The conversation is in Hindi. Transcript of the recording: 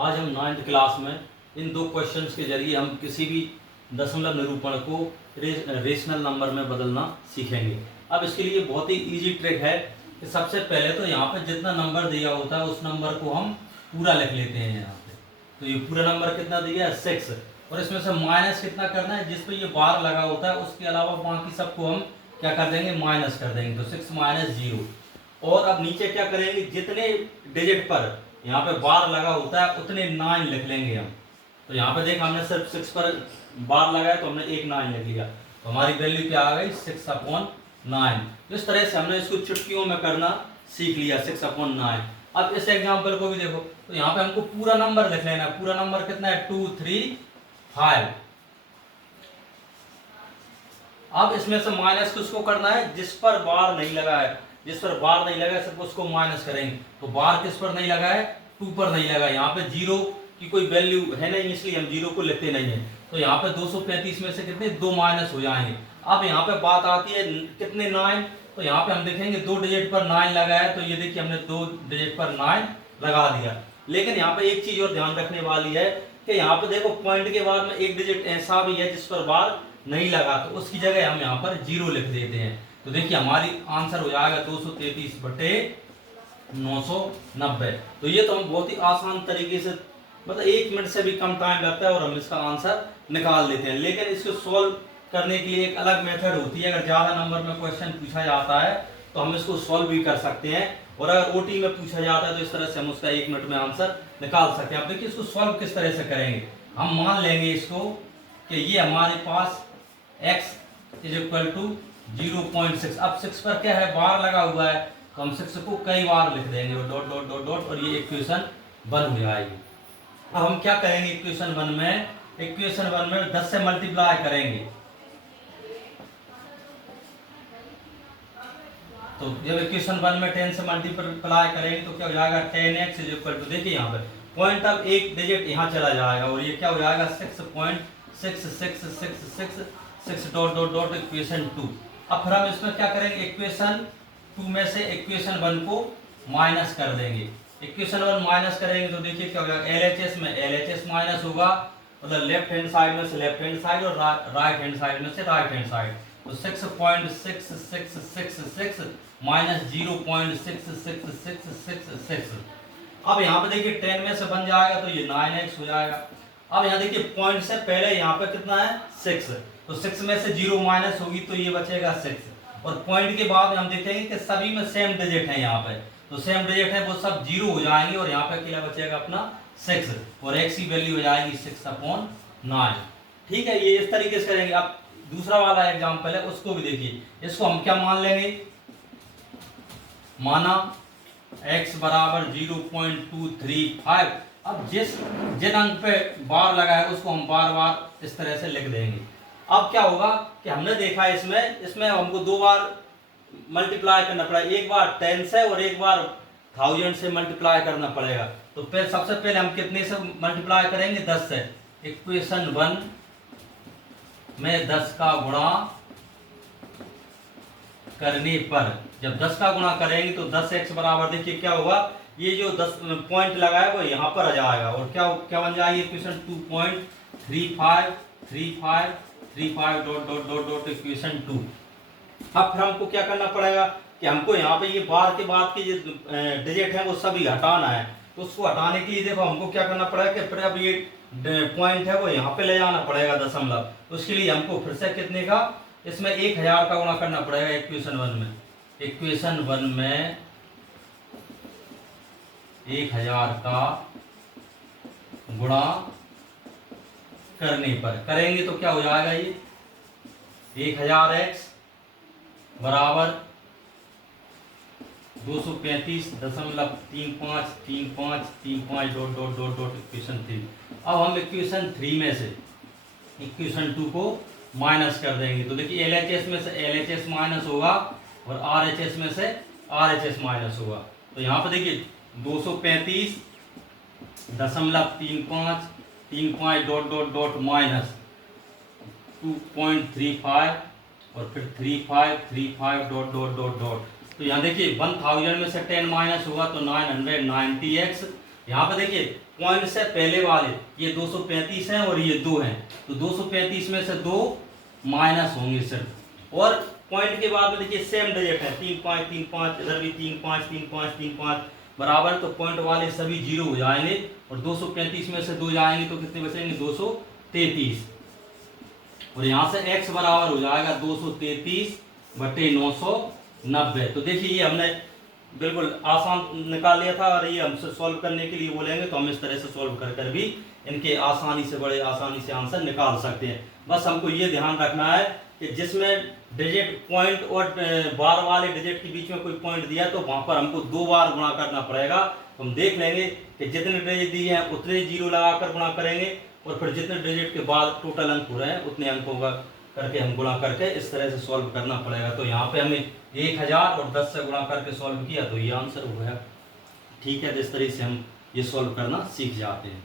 आज हम 9th क्लास में इन दो क्वेश्चंस के जरिए हम किसी भी दशमलव निरूपण को रेशनल नंबर में बदलना सीखेंगे। अब इसके लिए बहुत ही इजी ट्रिक है कि सबसे पहले तो यहाँ पे जितना नंबर दिया होता है उस नंबर को हम पूरा लिख लेते हैं यहाँ पे। तो ये पूरा नंबर कितना दिया है 6, और इसमें से माइनस कितना करना है, जिस पे ये बार लगा होता है उसके अलावा बाकी सबको हम क्या कर देंगे, माइनस कर देंगे। तो 6 माइनस 0। और अब नीचे क्या करेंगे, जितने डिजिट पर यहाँ पे बार लगा होता है उतने 9 लिख लेंगे हम। तो यहाँ पे देख हमने सिर्फ 6 पर बार लगाया तो हमने एक 9 लिख लिया, तो हमारी वैल्यू क्या आ गई 6/9। तो इस तरह से हमने इसको चुटकियों में करना सीख लिया 6/9। अब इस एग्जाम्पल को भी देखो, तो यहाँ पे हमको पूरा नंबर लिख लेना है। पूरा नंबर कितना है 2 3 5। अब इसमें से माइनस किसको करना है, जिस पर बार नहीं लगा है। जिस पर बार नहीं लगा है सिर्फ उसको माइनस करेंगे। तो बार किस पर नहीं लगा है, 2 पर नहीं लगा। यहाँ पे 0 की कोई वैल्यू है नहीं, इसलिए हम 0 को लेते नहीं है। तो यहाँ पे 235 में से कितने 2 माइनस हो जाएंगे। अब यहाँ पे बात आती है कितने 9, तो यहाँ पे हम देखेंगे 2 डिजिट पर 9 लगा है। तो ये देखिए हमने 2 डिजिट पर 9 लगा दिया। लेकिन यहाँ पे एक चीज और ध्यान रखने वाली है कि यहाँ पे देखो पॉइंट के बाद में एक डिजिट ऐसा भी है जिस पर बार नहीं लगा, तो उसकी जगह हम यहाँ पर 0 लिख देते हैं। तो देखिए हमारी आंसर हो जाएगा 233/990। तो ये तो हम बहुत ही आसान तरीके से, मतलब 1 मिनट से भी कम टाइम लगता है और हम इसका आंसर निकाल लेते हैं। लेकिन इसको सॉल्व करने के लिए एक अलग मेथड होती है। अगर ज्यादा नंबर में क्वेश्चन पूछा जाता है तो हम इसको सॉल्व भी कर सकते हैं, और अगर ओटी में पूछा जाता है तो इस तरह से हम उसका 1 मिनट में आंसर निकाल सकते हैं। अब देखिए इसको सॉल्व किस तरह से करेंगे। हम मान लेंगे इसको कि ये हमारे पास x = 0.6। अब 6 पर क्या है, बार लगा हुआ है, तो हम 6 को कई बार लिख देंगे और डॉट डॉट डॉट डॉट, और ये इक्वेशन 1 हो जाएगी। अब हम क्या करेंगे, इक्वेशन 1 में 10 से मल्टीप्लाई करेंगे। तो जब इक्वेशन 1 में 10 से मल्टीप्लाई करेंगे तो क्या हो जाएगा 10x = देखिए यहाँ पर पॉइंट, अब एक डिजिट यहाँ चला जाएगा और ये क्या हो जाएगा 6.6666 डॉट डॉट डॉट इक्वेशन 2। अब फिर हम इसमें क्या करेंगे, इक्वेशन 2 में से इक्वेशन 1 को माइनस कर देंगे। इक्वेशन 1 माइनस करेंगे तो देखिए क्या हो जाएगा, LHS में LHS माइनस होगा, मतलब लेफ्ट हैंड साइड में से लेफ्ट हैंड साइड और राइट हैंड साइड में से राइट हैंड साइड। तो 6.6666 माइनस 0.6666। अब यहाँ पे देखिए 10 में से बन जाएगा तो ये 9x हो जाएगा। अब यहाँ देखिए पॉइंट से पहले यहाँ पे कितना है 6, तो 6 में से 0 माइनस होगी तो ये बचेगा 6, और पॉइंट के बाद हम देखेंगे कि सभी में सेम डिजिट है। यहाँ पे तो सेम डिजिट है वो सब 0 हो जाएंगे, और यहाँ पे क्या बचेगा अपना 6, और x की वैल्यू हो जाएगी 6/9। ठीक है, ये इस तरीके से करेंगे। अब दूसरा वाला एग्जांपल है उसको भी देखिए। इसको हम क्या मान लेंगे, माना x = 0.235। अब जिन अंक पे बार लगा है उसको हम बार बार इस तरह से लिख देंगे। अब क्या होगा कि हमने देखा इसमें हमको 2 बार मल्टीप्लाई करना पड़ेगा, एक बार 10 से और एक बार 1000 से मल्टीप्लाई करना पड़ेगा। तो फिर सबसे पहले हम कितने से मल्टीप्लाई करेंगे, 10 से। इक्वेशन 1 में 10 का गुणा करने पर, जब 10 का गुणा करेंगे तो 10x बराबर, देखिए क्या होगा, ये जो 10 पॉइंट लगा है वो यहाँ पर आ जाएगा, और क्या बन जाएगी equation 2.353535 dot dot dot dot equation 2। अब फिर हमको क्या करना पड़ेगा कि हमको यहाँ पे ये बार के बाद की जो डिजिट है वो सभी हटाना है। तो उसको हटाने के लिए देखो हमको क्या करना पड़ेगा कि फिर अब ये पॉइंट है वो यहाँ पे ले जाना पड़ेगा दशमलव। तो उसके लिए हमको फिर से कितने का, इसमें 1000 का गुणा करना पड़ेगा इक्वेशन 1 में। इक्वेशन 1 में 1000 का गुणा करने पर करेंगे तो क्या हो जाएगा, ये 1000x बराबर 235.3535 dot dot dot dot equation 3। अब हम इक्वेशन 3 में से इक्वेशन 2 को माइनस कर देंगे। तो देखिए LHS में से LHS माइनस होगा और RHS में से RHS माइनस होगा। तो यहाँ पर देखिए 235.35 डॉट डॉट डॉट माइनस 2.35 और फिर 3535 डॉट डॉट डॉट डॉट। तो यहाँ देखिए 1000 में से 10 माइनस होगा तो 990x, यहाँ पे देखिए पॉइंट से पहले वाले ये 235 हैं और ये 2 हैं, तो 235 में से 2 माइनस होंगे सिर्फ। और पॉइंट के बाद में देखिए सेम डिजिट है 3 5 3 5, इधर भी 3 5 3 5 3 5 बराबर, तो पॉइंट वाले सभी जीरो हो जाएंगे और 235 में से 2 जाएंगे तो कितने बचेंगे 233, और यहाँ से x बराबर हो जाएगा 233/990। तो देखिए ये हमने बिल्कुल आसान निकाल लिया था, और ये हमसे सॉल्व करने के लिए बोलेंगे तो हम इस तरह से सॉल्व कर कर भी इनके आसानी से बड़े आसानी से आंसर निकाल सकते हैं। बस हमको ये ध्यान रखना है कि जिसमें डिजिट पॉइंट और बार वाले डिजिट के बीच में कोई पॉइंट दिया तो वहां पर हमको 2 बार गुणा करना पड़ेगा। तो हम देख लेंगे कि जितने डिजिट दिए हैं उतने जीरो लगाकर गुणा करेंगे, और फिर जितने डिजिट के बाद टोटल अंक हो रहे हैं उतने अंकों का करके हम गुणा करके इस तरह से सॉल्व करना पड़ेगा। तो यहाँ पे हमें 1010 से गुणा करके सॉल्व किया तो ये आंसर हो गया। ठीक है, तो इस तरह से हम ये सॉल्व करना सीख जाते हैं।